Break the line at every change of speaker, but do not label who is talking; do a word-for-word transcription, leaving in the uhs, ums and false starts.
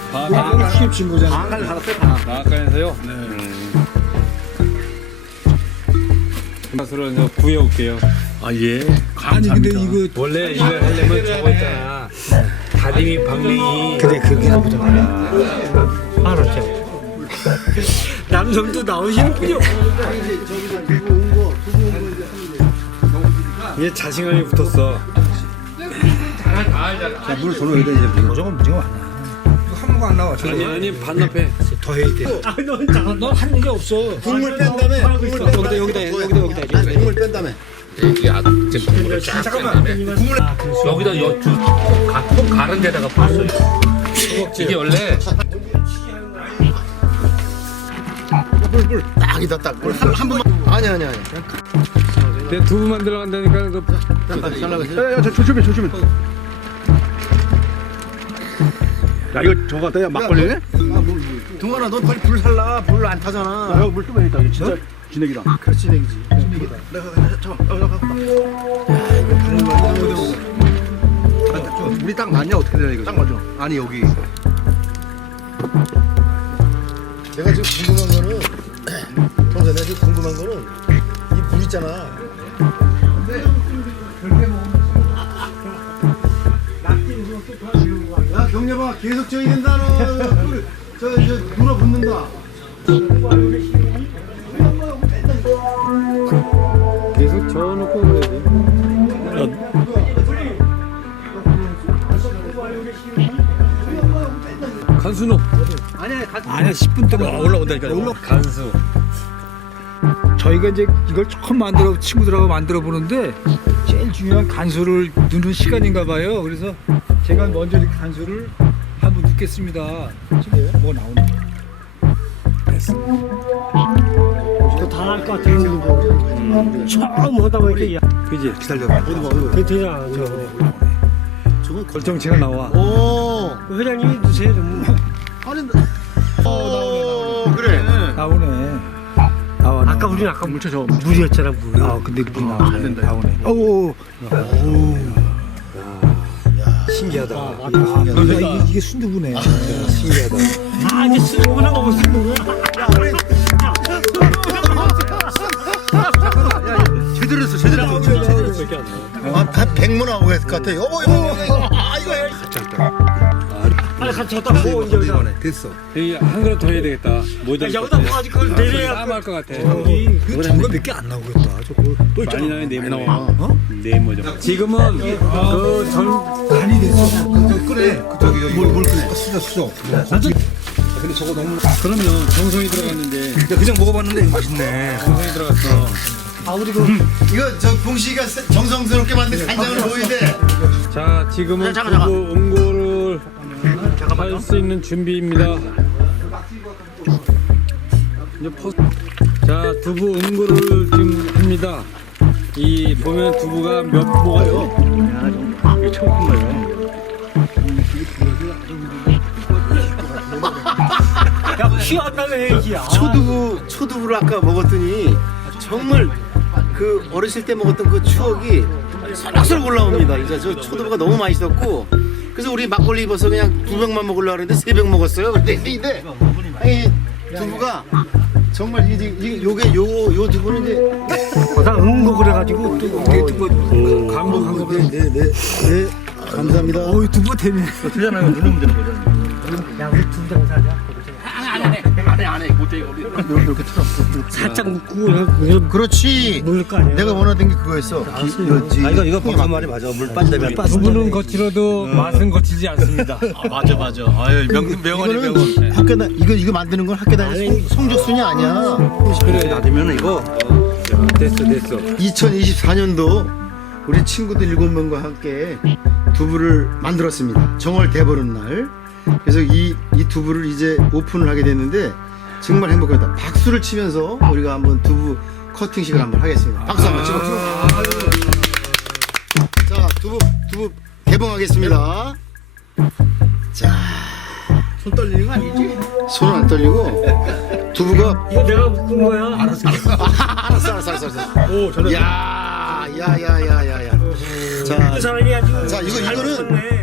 방앗간
휘입신 거잖아요.
방앗간에 살았어요. 방앗간에서요.
네.
맛으로 저 구해올게요.
아 예.
아니 근데 이거
원래 이걸 하려면 저거 있잖아. 다리미 방맹이.
그래 그게 나보다
알았죠. 남성도 나오시는군요.
얘 자신감이 붙었어.
자, 물 돌려야 돼 이제. 무조건 문제가 많아. 이거 한 모가 안 나와.
아니 아니 반납해.
더 해야 돼.
넌넌한 일이 없어.
국물 뺀 다음에
여기다 여기다 여기다 여기다.
국물 뺀 다음에
이게 아, 지금 국물을 쫙
잠깐만.
국물 여기다 여통 가른 데다가 부었어요. 이게 원래
물물 딱이다 딱. 한 번만. 아니 아니 아니.
내 두부만 들어간다니까 그
잘나가세요.
야저 조심해 조심해. 야 이거 저거 내가 막걸리네?
동원아 너 빨리 불 살라. 불 안 타잖아.
야 물 뜨면 있다. 이거 진짜 진액이다.
그렇지 진행이지. 진행이다. 내가 잠깐. 어,
우리 딱 맞냐 어떻게 되냐 이거? 딱 맞아.
아니 여기. 내가 지금 궁금한 거는 동생 내가 지금 궁금한 거는 이 불 있잖아. 야 경례봐 계속 저기 된다 너. 저저 누라 붙는다.
계속 저어놓고 그래야지. 간수노.
아니야 십 분 동안 올라온다니까. 올라.
간수.
저희가 이제 이걸 처음 만들어 친구들하고 만들어 보는데 제일 중요한 간수를 넣는 시간인가 봐요. 그래서 제가 먼저 이렇게 간수를 한번 넣겠습니다. 지금 뭐 나오네.
다할 것 같아. 처음 하다 보니까
그지?
기다려봐.
그 되잖아.
결정체가 나와.
오.
그 회장님이 드세요 좀.
아니. 오 그래.
나오네. 나와.
아까 우리는 아까 물쳐 저 물이었잖아 물.
아 근데 그게 나오네. 나오네. 오.
신기하다.
아, 이게, 이게 순두부네.
신기하다.
아 이제 수분을 먹을 수 있는 거야.
제대로 했어 제대로 했어. 아 백문 하고 했을 것 같아. 여보 여보 이거 아 이거 해.
빨리 같이 갖다 부어 이제 여기다.
됐어.
여기 한 그릇 더 해야 되겠다. 모자.
여기다 부어가지고 그걸 내려야.
땀할 것 같아.
이거 두부가 몇 개 안 나오겠다. 저거 또 있잖아.
많이 나면 네 나와. 어? 네 모자. 지금은 그전
간이 됐어. 그래. 저기 저기 뭘, 뭘 끓여? 수저 수저. 근데 저거 너무.
그러면 정성이 들어갔는데
야, 그냥 먹어봤는데 맛있네.
정성이 들어갔어.
아 우리 그
이거 저 봉식이가 정성스럽게 만든 간장을 보이대.
자 지금은
잠깐, 잠깐.
두부 응고를 할 수 있는 준비입니다. 이제 퍼... 자 두부 응고를 지금 합니다. 이 보면 두부가 몇 모가요?
이게 처음 큰 거예요.
야 키웠다며 해야지.
초두부 초두부를 아까 먹었더니 정말 그 어렸을 때 먹었던 그 추억이 설락설락 올라옵니다. 이제 저 초두부가 너무 맛있었고 그래서 우리 막걸리 입어서 그냥 두 병만 먹으려고 했는데 세 병 먹었어요. 근데 근데 이 두부가 정말 이게 이게 요게 요 요 두부는 이제
나 응고 그래가지고 또
이게 두부
감독한 거
네네네 네, 네, 감사합니다.
어이 두부 되네.
되잖아요. 누르면 되는 거잖아요.
야 우리 두장 사자.
안해 못해 이거 이렇게 틀어.
살짝 묻고
그렇지.
물릴 거 아니야.
내가 원하던 게 그거였어. 기-
아 이거 이거 무슨 말이 맞아. 물 빠지면
두부는 거칠어도 맛은 거칠지 않습니다.
맞아 맞아. 아유 명 명언이 명언.
이거는 학교 다 이거 이거 만드는 건 학교 다닐 성- 성적순이 아니야.
그래 놔두면 이거
됐어 됐어.
이천이십사 년도 우리 친구들 일곱 명과 함께 두부를 만들었습니다. 정월 대보름 날. 그래서 이, 이 두부를 이제 오픈을 하게 됐는데 정말 행복합니다. 박수를 치면서 우리가 한번 두부 커팅식을 한번 하겠습니다. 박수 한번 치고. 자, 두부 두부 개봉하겠습니다. 자,
손 떨리는 거 아니지?
손은 안 떨리고 두부가
이거 내가 묶은 거야.
알았어 알았어 알았어 알았어.
오 저는.
야, 야, 야, 야, 야, 야. 자,
그 사람이 아주
자, 이거
잘
이거는
묶었네.